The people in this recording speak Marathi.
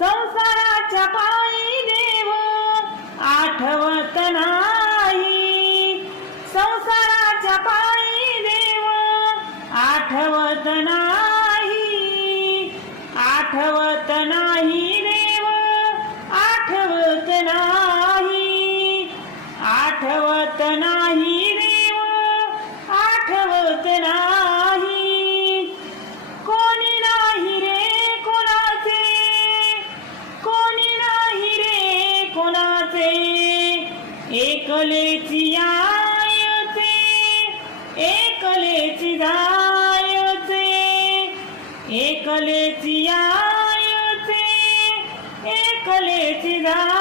संसाराच्या पायी देव आठवत नाही, संसाराच्या पायी देव आठवत नाही, आठवत नाही देव आठवत नाही, आठवत नाही देव आठवत नाही. कोणी नाही रे कोणाचे, कोणी नाही रे कोणाचे, एकलेची आयचे एकलेची जायचे, एकलेची आयचे एकलेची जायचे.